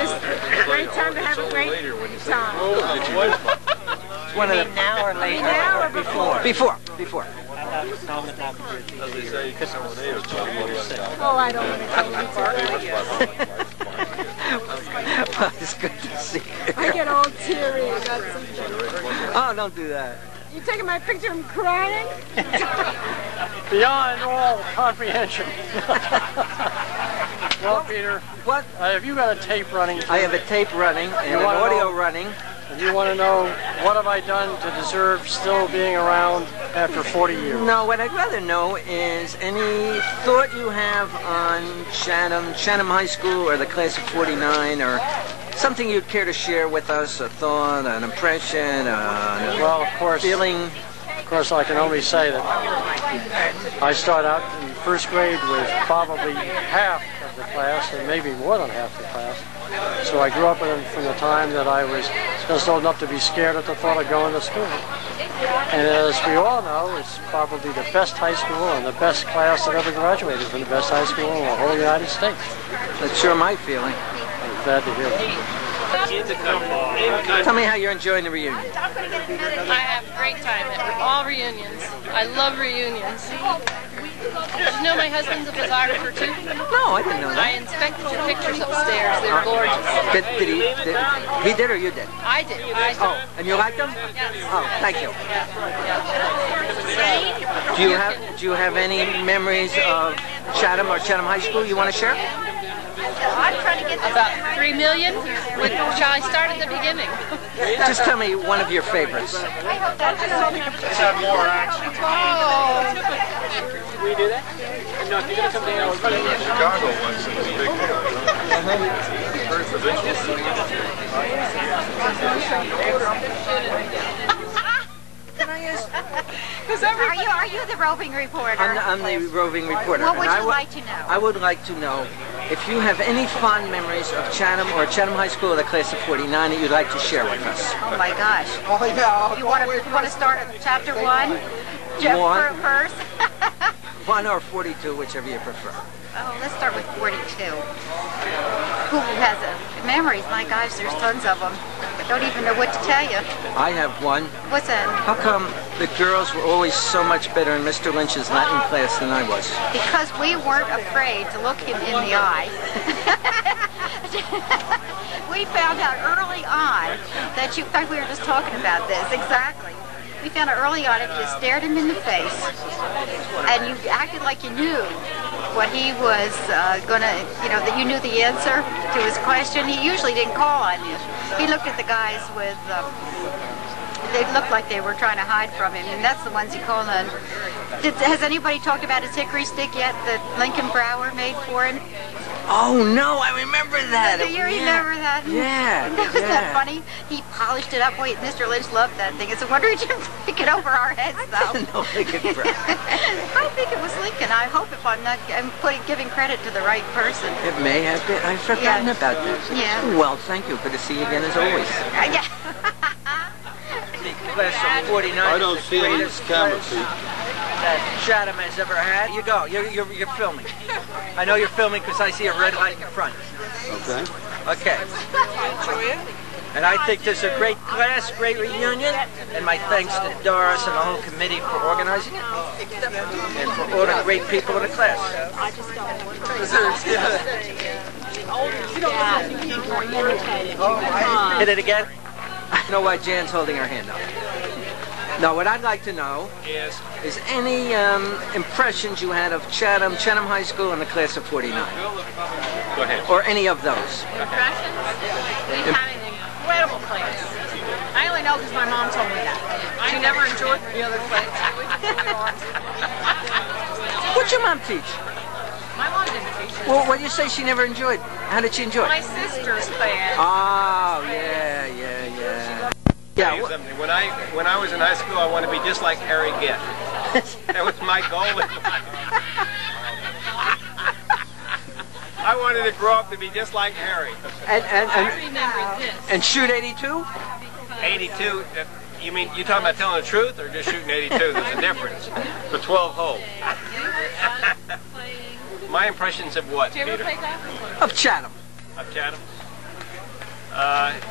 It's a great time to have a great time. It's one of the now or later? Now or before? Before. Oh, I don't want to tell you. Well, it's good to see you. I get all teary about something. Oh, don't do that. You taking my picture and crying? Beyond all comprehension. Well, Peter, what? Have you got a tape running? I have a tape running and an audio running. And you want to know what have I done to deserve still being around after 40 years? No, what I'd rather know is any thought you have on Chatham High School or the class of 49, or something you'd care to share with us, a thought, an impression, well, of course, feeling. Of course, I can only say that I started out in first grade with probably half of the class, and maybe more than half the class. So I grew up from the time that I was just old enough to be scared at the thought of going to school. And as we all know, it's probably the best high school and the best class that ever graduated from the best high school in the whole United States. That's sure my feeling. I'm glad to hear that. Tell me how you're enjoying the reunion. I have a great time at all reunions. I love reunions. Did you know my husband's a photographer too? No, I didn't know that. I inspected your pictures upstairs. They're gorgeous. He did or you did? I did. Oh, and you liked them? Yes. Oh, thank you. Do you have any memories of Chatham or Chatham High School you want to share? About 3 million, which I start at the beginning. Just tell me one of your favorites. Let's have more action. Oh. We do that? No, if you're going to come down, we're going to Chicago once, it was a big deal. Can I ask? Are you the roving reporter? I'm the roving reporter. What would you like to know? I would like to know if you have any fond memories of Chatham or Chatham High School, the class of 49, that you'd like to share with us. Oh my gosh. Oh yeah. You want to start at chapter 1? One. First? 1 or 42, whichever you prefer. Oh, let's start with 42. Who has memories? My gosh, there's tons of them. I don't even know what to tell you. I have one. What's that? How come the girls were always so much better in Mr. Lynch's Latin class than I was? Because we weren't afraid to look him in the eye. We found out early on that in fact, we were just talking about this, exactly. We found out early on if you stared him in the face and you acted like you knew what he was that you knew the answer to his question, he usually didn't call on you. He looked at the guys with, they looked like they were trying to hide from him, and that's the ones he called on. Has anybody talked about his hickory stick yet that Lincoln Brower made for him? Oh no, I remember that. Do you remember that? Yeah. Wasn't that funny? He polished it up. Wait, Mr. Lynch loved that thing. It's a wonder he didn't break it over our heads, though. No, Lincoln Brower. I think it was Lincoln. I hope if I'm giving credit to the right person. It may have been. I've forgotten about that. Yeah. Well, thank you. Good to see you again as always. Yeah. The class of 49 I don't is the see any greatest camera class feed. that Chatham has ever had. You go. You're filming. I know you're filming because I see a red light in front. Okay. Okay. And I think this is a great class, great reunion, and my thanks to Doris and the whole committee for organizing it, and for all the great people in the class. Hit it again? I know why Jan's holding her hand up. Now, what I'd like to know is any impressions you had of Chatham High School, and the class of 49. Go ahead. Or any of those. Impressions? We had an incredible class. I only know because my mom told me that. She never enjoyed the other class. What'd your mom teach? My mom didn't teach it. Well, what do you say she never enjoyed? How did she enjoy it? My sister's class. Oh, yeah. Tell you something. When I was in high school, I wanted to be just like Harry Gitt. That was my goal in life. I wanted to grow up to be just like Harry. I remember this. And shoot 82? 82. You mean you talking about telling the truth or just shooting 82? There's a difference. For 12 holes. My impressions of what, Did you ever Peter? play golf? Of Chatham. Of Chatham?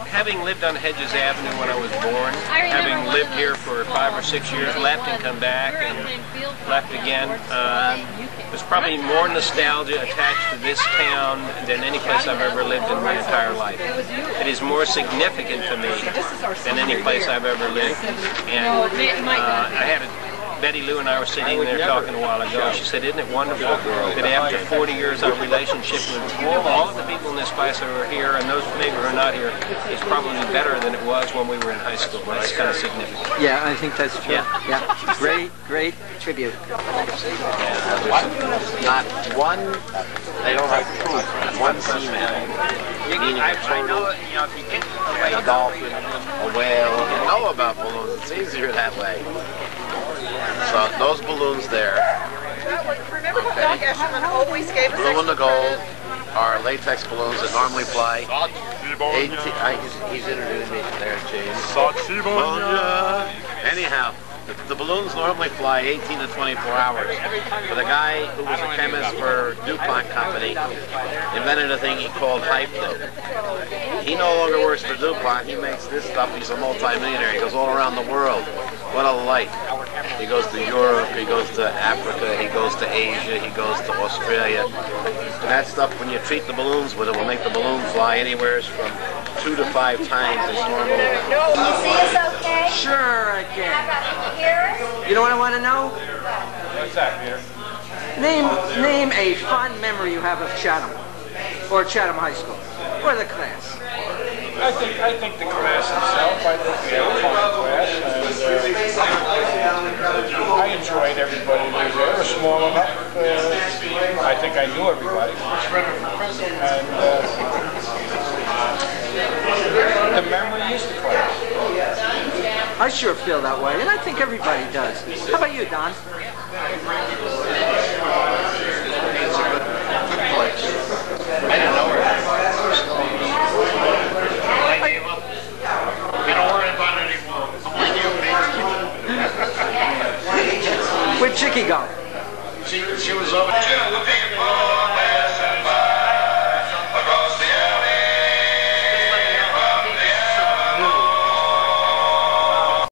Having lived on Hedges Avenue when I was born, having lived here for 5 or 6 years, left and come back and left again, there's probably more nostalgia attached to this town than any place I've ever lived in my entire life. It is more significant to me than any place I've ever lived. And I had Betty Lou and I were sitting there talking a while ago. She said, isn't it wonderful that after 40 years our relationship with all of the people in this class who are here and those maybe who are not here is probably better than it was when we were in high school. That's kind of significant. Yeah, I think that's true. Yeah. Great tribute. Not one, they don't have proof, one female eating a turtle, a dolphin, a whale. You know about balloons. It's easier that way. So those balloons there, blue and the gold, are latex balloons that normally fly 18, he's introducing me there, James. Anyhow, the balloons normally fly 18 to 24 hours. But a guy who was a chemist for DuPont Company invented a thing he called hype-loop. He no longer works for DuPont. He makes this stuff. He's a multi-millionaire. He goes all around the world. What a life. He goes to Europe, he goes to Africa, he goes to Asia, he goes to Australia. And that stuff, when you treat the balloons with it, will make the balloon fly anywhere from 2 to 5 times its normal. Can you see us okay? Sure I can. Can you hear us? You know what I want to know? What's that, Peter? Name a fond memory you have of Chatham, or Chatham High School, or the class. I think the class itself, I think we had a fun class, and I enjoyed everybody that was there. It was small enough. I think I knew everybody. And the memory is the class. I sure feel that way, and I think everybody does. How about you, Don? I didn't know her. Where'd Chicky go? She was over.